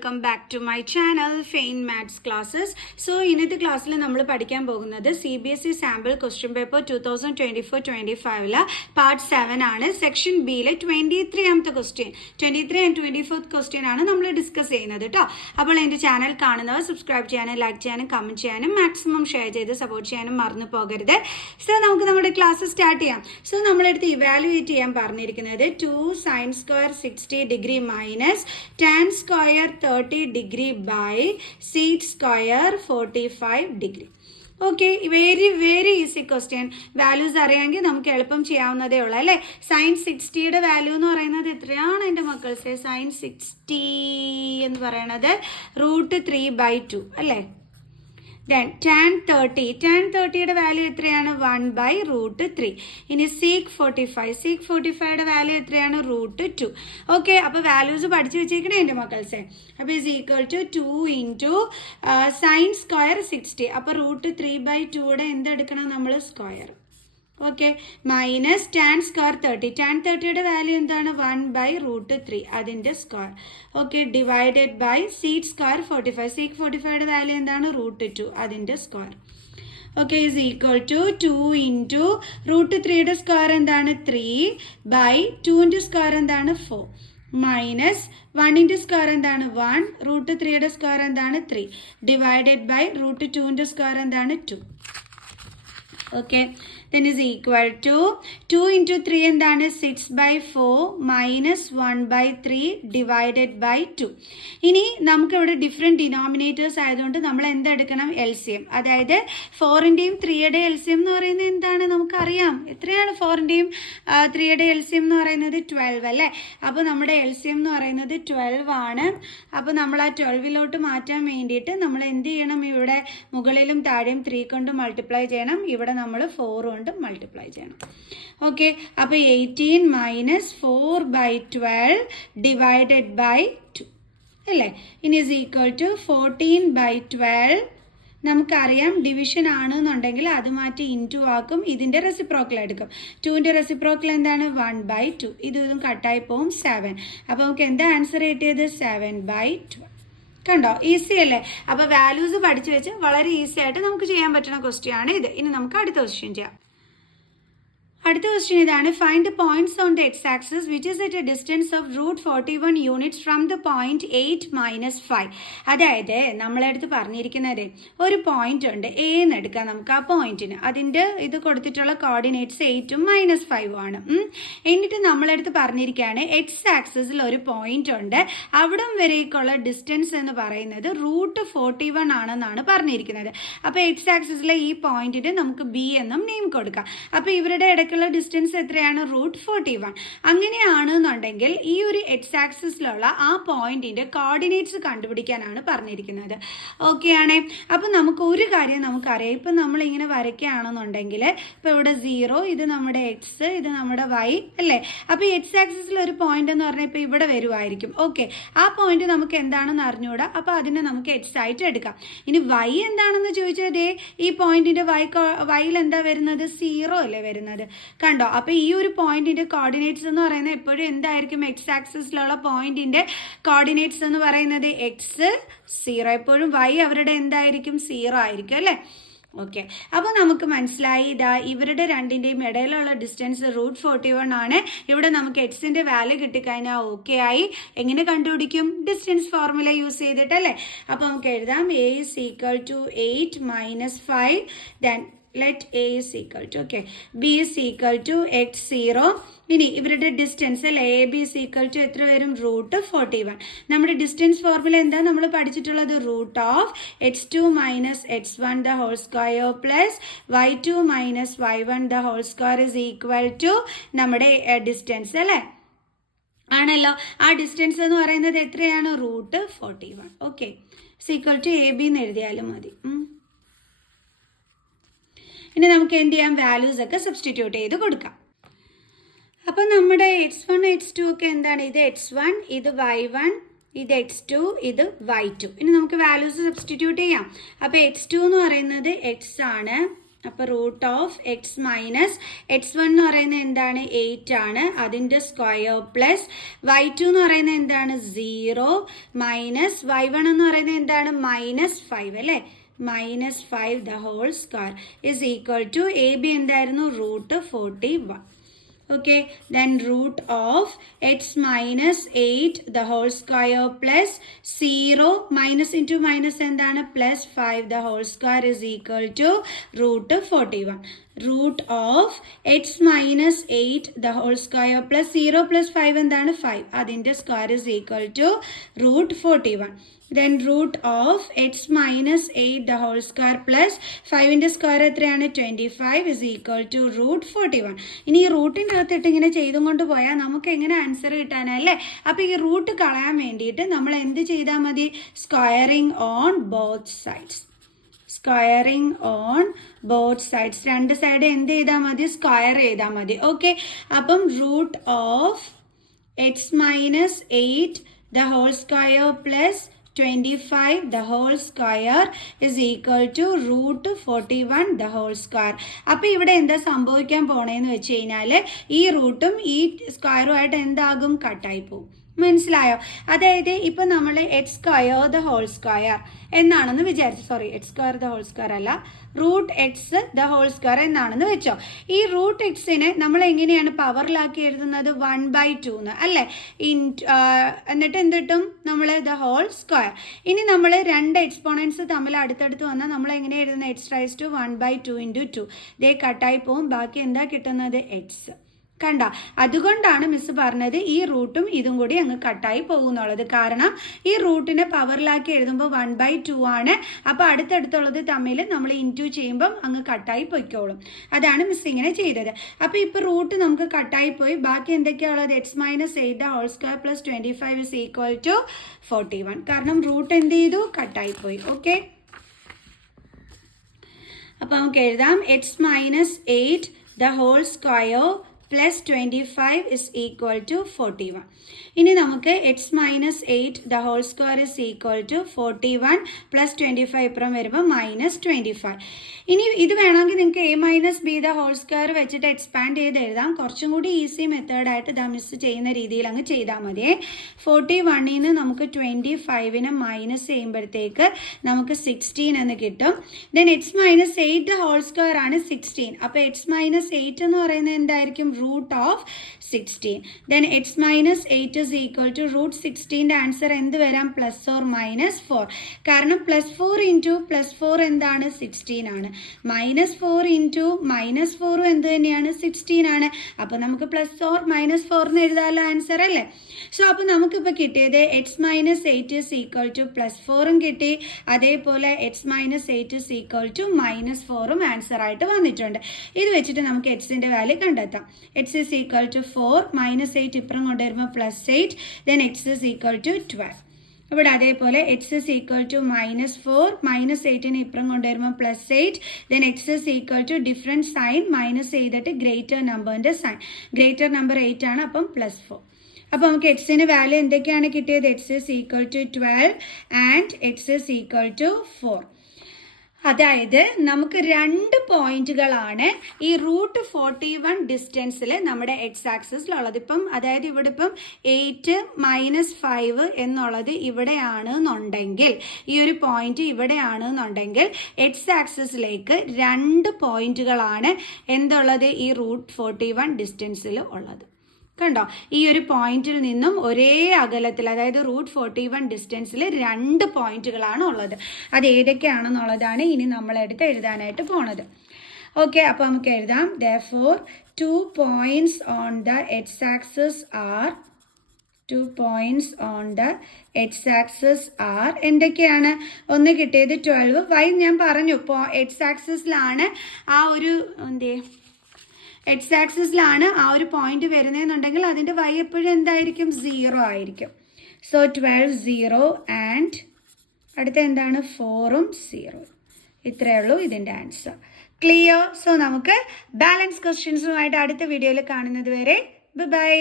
Welcome back to my channel ഫെയിൻ maths classes. So ഇന്നത്തെ ക്ലാസ്സിൽ നമ്മൾ പഠിക്കാൻ പോകുന്നത് CBSE sample question paper 2024-25 part 7 ആണ്. സെക്ഷൻ ബിയിലെ 23ാമത്തെ ക്വസ്റ്റ്യൻ, 23 ആൻഡ് 24th ക്വസ്റ്റ്യൻ ആണ് നമ്മൾ ഡിസ്കസ് ചെയ്യുന്നത് കേട്ടോ. അപ്പോൾ എൻ്റെ ചാനൽ കാണുന്നവർ സബ്സ്ക്രൈബ് ചെയ്യാനും ലൈക്ക് ചെയ്യാനും കമൻറ്റ് ചെയ്യാനും മാക്സിമം ഷെയർ ചെയ്ത് സപ്പോർട്ട് ചെയ്യാനും മറന്നു പോകരുത്. സോ നമുക്ക് നമ്മുടെ ക്ലാസ് സ്റ്റാർട്ട് ചെയ്യാം. സോ നമ്മളെടുത്ത് ഇവാലുവേറ്റ് ചെയ്യാൻ പറഞ്ഞിരിക്കുന്നത് 2 sin square 60 degree minus tan square 30 degree by sec square 45 degree. Okay, very easy question. Values അറിയാമെങ്കിൽ നമുക്ക് എളുപ്പം ചെയ്യാവുന്നതേ ഉള്ളൂ അല്ലേ. സൈൻ 60യുടെ വാല്യൂ എന്ന് പറയുന്നത് എത്രയാണ് എൻ്റെ മക്കൾസെ? സൈൻ 60 എന്ന് പറയുന്നത് √3/2 അല്ലേ. Then tan 30യുടെ വാല്യൂ എത്രയാണ്? 1/√3. ഇനി sec 45യുടെ വാല്യൂ എത്രയാണ്? √2. ഓക്കെ, അപ്പോൾ വാല്യൂസ് പഠിച്ചു വെച്ചേക്കണേ എൻ്റെ മക്കൾസെ. അപ്പോൾ is equal to 2 into sine square 60. അപ്പോൾ √3/2യുടെ എന്തെടുക്കണം നമ്മൾ? Square. Okay, minus tan square 30. Tan 30യുടെ വാല്യൂ എന്താണ്? 1/√3 അതിൻ്റെ square. Okay, divided by sec square 45. Sec 45യുടെ വാല്യൂ എന്താണ്? √2 അതിൻ്റെ square. Okay, is equal to 2 into √3യുടെ സ്ക്വയർ എന്താണ്? 3/2ൻ്റെ സ്ക്വയർ എന്താണ്? 4 മൈനസ് 1ൻ്റെ സ്ക്വയർ എന്താണ്? 1. √3യുടെ സ്ക്വയർ എന്താണ്? 3 ഡിവൈഡഡ് ബൈ √2ൻ്റെ സ്ക്വയർ എന്താണ്? 2. Okay, then is equal to 2 into 3 എന്താണ്? 6/4 മൈനസ് 1/3 ഡിവൈഡഡ് ബൈ 2. ഇനി നമുക്കിവിടെ ഡിഫറെൻറ്റ് ഡിനോമിനേറ്റേഴ്സ് ആയതുകൊണ്ട് നമ്മൾ എന്തെടുക്കണം? LCM. അതായത് 4ൻ്റെയും 3യുടെ LCM എന്ന് പറയുന്നത് എന്താണ്? നമുക്കറിയാം. എത്രയാണ് 4ൻ്റെയും 3യുടെ LCM എന്ന് പറയുന്നത്? 12 അല്ലേ. അപ്പോൾ നമ്മുടെ LCM എന്ന് പറയുന്നത് 12 ആണ്. അപ്പോൾ നമ്മൾ ആ 12ലോട്ട് മാറ്റാൻ വേണ്ടിയിട്ട് നമ്മൾ എന്ത് ചെയ്യണം? ഇവിടെ മുകളിലും താഴെയും 3 കൊണ്ട് മൾട്ടിപ്ലൈ ചെയ്യണം. ഇവിടെ നമ്മൾ 4 കൊണ്ട് മൾട്ടിപ്ലൈ ചെയ്യണം. ഓക്കെ, അപ്പോൾ 18 മൈനസ് 4/12 ഡിവൈഡഡ് ബൈ 2 അല്ലേ. ഇനി ഇസ് ഈക്വൽ ടു 14/12. നമുക്കറിയാം ഡിവിഷൻ ആണെന്നുണ്ടെങ്കിൽ അത് മാറ്റി ഇൻറ്റു ആക്കും. ഇതിൻ്റെ റെസിപ്രോക്കൽ എടുക്കും. 2ൻ്റെ റെസിപ്രോക്കൽ എന്താണ്? 1/2. ഇതും കട്ടായി പോവും 7. അപ്പോൾ നമുക്ക് എന്താ ആൻസർ കിട്ടിയത്? 7/12. കണ്ടോ, ഈസി അല്ലേ. അപ്പോൾ വാല്യൂസ് പഠിച്ചു വെച്ച് വളരെ ഈസി ആയിട്ട് നമുക്ക് ചെയ്യാൻ പറ്റുന്ന ക്വസ്റ്റ്യൻ ആണ് ഇത്. ഇനി നമുക്ക് അടുത്ത ക്വസ്റ്റ്യൻ ചെയ്യാം. അടുത്ത ക്വസ്റ്റ്യൻ ഇതാണ്. Find the points on the X axis which is at A distance of √41 units from the point 8 - 5. അതായത് നമ്മളടുത്ത് പറഞ്ഞിരിക്കുന്നത് ഒരു പോയിന്റ് ഉണ്ട്, എ എന്ന് എടുക്കാം നമുക്ക്. ആ പോയിന്റിന് അതിൻ്റെ ഇത് കൊടുത്തിട്ടുള്ള കോർഡിനേറ്റ്സ് 8ഉം -5ഉം ആണ്. എന്നിട്ട് നമ്മളടുത്ത് പറഞ്ഞിരിക്കുകയാണ് എക്സ് ആക്സിസിൽ ഒരു പോയിന്റ് ഉണ്ട്, അവിടം വരേക്കുള്ള ഡിസ്റ്റൻസ് എന്ന് പറയുന്നത് √41 ആണെന്നാണ് പറഞ്ഞിരിക്കുന്നത്. അപ്പോൾ എക്സ് ആക്സിസിലെ ഈ പോയിന്റിന് നമുക്ക് ബി എന്നും നെയിം കൊടുക്കാം. അപ്പോൾ ഇവരുടെ ഇടയ്ക്കുള്ള ഡിസ്റ്റൻസ് എത്രയാണ്? √41. അങ്ങനെയാണെന്നുണ്ടെങ്കിൽ ഈ ഒരു എക്സ് ആക്സിസിലുള്ള ആ പോയിന്റിന്റെ കോർഡിനേറ്റ്സ് കണ്ടുപിടിക്കാനാണ് പറഞ്ഞിരിക്കുന്നത്. ഓക്കെ ആണേ. അപ്പോൾ നമുക്ക് ഒരു കാര്യം നമുക്കറിയാം. ഇപ്പം നമ്മളിങ്ങനെ വരയ്ക്കുകയാണെന്നുണ്ടെങ്കിൽ ഇപ്പോൾ ഇവിടെ 0, ഇത് നമ്മുടെ എക്സ്, ഇത് നമ്മുടെ വൈ അല്ലേ. അപ്പോൾ ഈ എക്സ് ആക്സിസിൽ ഒരു പോയിന്റ് എന്ന് പറഞ്ഞാൽ ഇപ്പോൾ ഇവിടെ വരുമായിരിക്കും. ഓക്കെ, ആ പോയിന്റ് നമുക്ക് എന്താണെന്ന് അറിഞ്ഞുകൂടാ. അപ്പോൾ അതിനെ നമുക്ക് എക്സ് ആയിട്ട് എടുക്കാം. ഇനി വൈ എന്താണെന്ന് ചോദിച്ചാൽ ഈ പോയിന്റിന്റെ വൈയിൽ എന്താ വരുന്നത്? 0 അല്ലേ വരുന്നത്. കണ്ടോ, അപ്പോൾ ഈ ഒരു പോയിന്റിന്റെ കോർഡിനേറ്റ്സ് എന്ന് പറയുന്നത് എപ്പോഴും എന്തായിരിക്കും? എക്സ് ആക്സിസിലുള്ള പോയിന്റിന്റെ കോർഡിനേറ്റ്സ് എന്ന് പറയുന്നത് എക്സ് 0. എപ്പോഴും വൈ അവരുടെ എന്തായിരിക്കും? 0 ആയിരിക്കും അല്ലേ. ഓക്കെ, അപ്പോൾ നമുക്ക് മനസ്സിലായി ഇതാ ഇവരുടെ രണ്ടിൻ്റെയും ഇടയിലുള്ള ഡിസ്റ്റൻസ് √41 ആണ്. ഇവിടെ നമുക്ക് എക്സിൻ്റെ വാല്യൂ കിട്ടിക്കഴിഞ്ഞാൽ ഓക്കെ ആയി. എങ്ങനെ കണ്ടുപിടിക്കും? ഡിസ്റ്റൻസ് ഫോർമുല യൂസ് ചെയ്തിട്ടല്ലേ. അപ്പോൾ നമുക്ക് എഴുതാം A is equal to 8 - 5. Then let A is equal to, okay, B is equal to x0. ഇനി ഇവരുടെ ഡിസ്റ്റൻസ് അല്ലേ, AB is equal to എത്ര വരും? √41. നമ്മുടെ ഡിസ്റ്റൻസ് ഫോർമുല എന്താ നമ്മൾ പഠിച്ചിട്ടുള്ളത്? √x2 - x1 the whole square plus y2 - y1 the whole square is equal to നമ്മുടെ ഡിസ്റ്റൻസ് അല്ലേ ആണല്ലോ. ആ ഡിസ്റ്റൻസ് എന്ന് പറയുന്നത് എത്രയാണ്? √41. Okay, is equal to AB എന്ന് എഴുതിയാലും മതി. ഇനി നമുക്ക് എന്ത് ചെയ്യാം? വാല്യൂസ് ഒക്കെ സബ്സ്റ്റിറ്റ്യൂട്ട് ചെയ്ത് കൊടുക്കാം. അപ്പോൾ നമ്മുടെ x1 x2 ഒക്കെ എന്താണ്? ഇത് x1, ഇത് y1, ഇത് x2, ഇത് y2. ഇനി നമുക്ക് വാല്യൂസ് സബ്സ്റ്റിറ്റ്യൂട്ട് ചെയ്യാം. അപ്പോൾ x2 എന്ന് പറയുന്നത് x ആണ്, അപ്പോൾ root of x minus x1 എന്ന് പറയുന്നത് എന്താണ് 8 ആണ്, അതിൻ്റെ സ്ക്വയർ പ്ലസ് y2 എന്ന് പറയുന്നത് എന്താണ് 0 മൈനസ് y1 എന്ന് പറയുന്നത് എന്താണ് -5 അല്ലേ, -5 the whole square is equal to a b എന്തായിരുന്നു root 41. Okay, then root of x minus 8 the whole square plus 0 minus into minus endana plus 5 the whole square is equal to root 41. Root of x minus 8 the whole square plus 0 plus 5 endana 5 adinte square is equal to root 41. Then root of x minus 8 the whole square plus 5 ന്റെ square എത്രയാണ് 25 is equal to root 41. ഇനി ഈ റൂട്ടിൻ്റെ അകത്തിട്ട് ഇങ്ങനെ ചെയ്തും കൊണ്ട് പോയാൽ നമുക്ക് എങ്ങനെ ആൻസർ കിട്ടാനല്ലേ. അപ്പോൾ ഈ റൂട്ട് കളയാൻ വേണ്ടിയിട്ട് നമ്മൾ എന്ത് ചെയ്താൽ മതി, squaring on both sides. Squaring on both sides, രണ്ട് സൈഡ് എന്ത് ചെയ്താൽ മതി, സ്ക്വയർ ചെയ്താൽ മതി. ഓക്കെ, അപ്പം root of x minus 8 the whole square plus 25 the whole square is equal to root 41 the whole square. അപ്പോൾ ഇവിടെ എന്താ സംഭവിക്കാൻ പോണേന്ന് വെച്ച് കഴിഞ്ഞാൽ ഈ റൂട്ടും ഈ സ്ക്വയറുമായിട്ട് എന്താകും, കട്ടായി പോകും. മനസ്സിലായോ? അതായത് ഇപ്പം നമ്മൾ x square the whole square എന്നാണെന്ന് വിചാരിച്ചു, sorry x square the whole square അല്ല, root x the whole square എന്നാണെന്ന് വെച്ചോ. ഈ റൂട്ട് എക്സിനെ നമ്മൾ എങ്ങനെയാണ് പവറിലാക്കി എഴുതുന്നത്, 1/2 അല്ലേ, എന്നിട്ട് എന്തിട്ടും നമ്മൾ ദ ഹോൾ സ്ക്വയർ. ഇനി നമ്മൾ രണ്ട് എക്സ്പോണൻസ് തമ്മിൽ അടുത്തടുത്ത് വന്നാൽ നമ്മൾ എങ്ങനെ എഴുതുന്നത്, എക്സ് റൈസ് ടു 1/2 × 2 ദേ കട്ടായി പോവും, ബാക്കി എന്താ കിട്ടുന്നത്, എക്സ്. കണ്ട, അതുകൊണ്ടാണ് മിസ് പറഞ്ഞത് ഈ റൂട്ടും ഇതും കൂടി അങ്ങ് കട്ടായി പോകുന്നുള്ളത്. കാരണം ഈ റൂട്ടിനെ പവറിലാക്കി എഴുതുമ്പോൾ 1/2 ആണ്, അപ്പോൾ അടുത്തടുത്തുള്ളത് തമ്മിൽ നമ്മൾ ഇൻറ്റു ചെയ്യുമ്പം അങ്ങ് കട്ടായി പൊയ്ക്കോളും. അതാണ് മിസ് ഇങ്ങനെ ചെയ്തത്. അപ്പോൾ ഇപ്പോൾ റൂട്ട് നമുക്ക് കട്ടായി പോയി, ബാക്കി എന്തൊക്കെയാണുള്ളത്, x minus 8 the whole square plus 25 is equal to 41. കാരണം റൂട്ട് എന്ത് ചെയ്തു, കട്ടായി പോയി. ഓക്കെ, അപ്പോൾ നമുക്ക് എഴുതാം x minus 8 the whole square plus 25 is equal to 41. ഇനി നമുക്ക് x minus 8 the whole square is equal to 41 plus 25 ഇപ്പുറം വരുമ്പോൾ -25. ഇനി ഇത് വേണമെങ്കിൽ നിങ്ങൾക്ക് a minus b the whole square വെച്ചിട്ട് എക്സ്പാൻഡ് ചെയ്ത് എഴുതാം. കുറച്ചും കൂടി ഈസി മെത്തേഡായിട്ട് ദ മിസ് ചെയ്യുന്ന രീതിയിൽ അങ്ങ് ചെയ്താൽ മതിയേ. 41 നിന്ന് നമുക്ക് 25നെ മൈനസ് ചെയ്യുമ്പോഴത്തേക്ക് നമുക്ക് 16 എന്ന് കിട്ടും. Then x minus 8 the whole square ആണ് 16. അപ്പോൾ എക്സ് മൈനസ് 8 എന്ന് പറയുന്നത് എന്തായിരിക്കും, root of 16. Then x minus 8 is equal to root 16. Answer എന്ത് വരാം, പ്ലസ് ഓർ -4. കാരണം +4 × +4 എന്താണ്, 16 ആണ്. -4 × -4 എന്ത് തന്നെയാണ്, 16 ആണ്. അപ്പോൾ നമുക്ക് പ്ലസ് ഓർ -4 എന്ന് എഴുതാമല്ലോ ആൻസർ അല്ലേ. സോ അപ്പോൾ നമുക്കിപ്പോൾ കിട്ടിയത് x minus 8 is equal to +4ഉം കിട്ടി, അതേപോലെ x minus 8 is equal to -4ഉം ആൻസർ ആയിട്ട് വന്നിട്ടുണ്ട്. ഇത് വെച്ചിട്ട് നമുക്ക് എക്സിൻ്റെ വാല്യൂ കണ്ടെത്താം. എക്സ് ഇസ് ഈക്വൽ ടു 4 -8 ഇപ്പുറം കൊണ്ടുവരുമ്പോൾ +8, then x is equal to 12. ഇവിടെ അതേപോലെ എക്സ് ഇസ് ഈക്വൽ ടു -4 -8ന് ഇപ്പുറം കൊണ്ടുവരുമ്പോൾ +8, then x is equal to different sign minus ചെയ്തിട്ട് ഗ്രേറ്റർ നമ്പറിൻ്റെ സൈൻ, ഗ്രേറ്റർ നമ്പർ 8 ആണ്, അപ്പം +4. അപ്പോൾ നമുക്ക് എക്സിന് വാല്യൂ എന്തൊക്കെയാണ് കിട്ടിയത്, x is equal to 12 and x is equal to 4. അതായത് നമുക്ക് 2 പോയിന്റുകളാണ് ഈ റൂട്ട് 41 ഡിസ്റ്റൻസിൽ നമ്മുടെ എക്സ് ആക്സിസിലുള്ളത്. ഇപ്പം അതായത് ഇവിടെ ഇപ്പം 8 -5 എന്നുള്ളത് ഇവിടെയാണ് എന്നുണ്ടെങ്കിൽ, ഈ ഒരു പോയിന്റ് ഇവിടെയാണ് എന്നുണ്ടെങ്കിൽ എക്സ് ആക്സിസിലേക്ക് 2 പോയിന്റുകളാണ് എന്തുള്ളത്, ഈ റൂട്ട് 41 ഡിസ്റ്റൻസിൽ ഉള്ളത്. കണ്ടോ, ഈ ഒരു പോയിന്റിൽ നിന്നും ഒരേ അകലത്തിൽ, അതായത് റൂട്ട് 41 ഡിസ്റ്റൻസിൽ 2 പോയിന്റുകളാണ് ഉള്ളത്. അത് ഏതൊക്കെയാണെന്നുള്ളതാണ് ഇനി നമ്മളെടുത്ത് എഴുതാനായിട്ട് പോണത്. ഓക്കെ, അപ്പോൾ നമുക്ക് എഴുതാം. therefore 2 points on the x-axis are 2 points on the x-axis are എന്തൊക്കെയാണ്, ഒന്ന് കിട്ടിയത് 12. y ഞാൻ പറഞ്ഞു, ഇപ്പോൾ x-axisലാണ് ആ ഒരു എക്സ് ആക്സിസിലാണ് ആ ഒരു പോയിന്റ് വരുന്നതെന്നുണ്ടെങ്കിൽ അതിൻ്റെ y എപ്പോഴും എന്തായിരിക്കും, 0 ആയിരിക്കും. സോ 12 0 ആൻഡ് അടുത്ത എന്താണ്, 4ഉം 0. ഇത്രയേ ഉള്ളൂ ഇതിൻ്റെ ആൻസർ. ക്ലിയർ? സോ നമുക്ക് ബാലൻസ് ക്വസ്റ്റ്യൻസുമായിട്ട് അടുത്ത വീഡിയോയിൽ കാണുന്നത് വരെ ബൈ.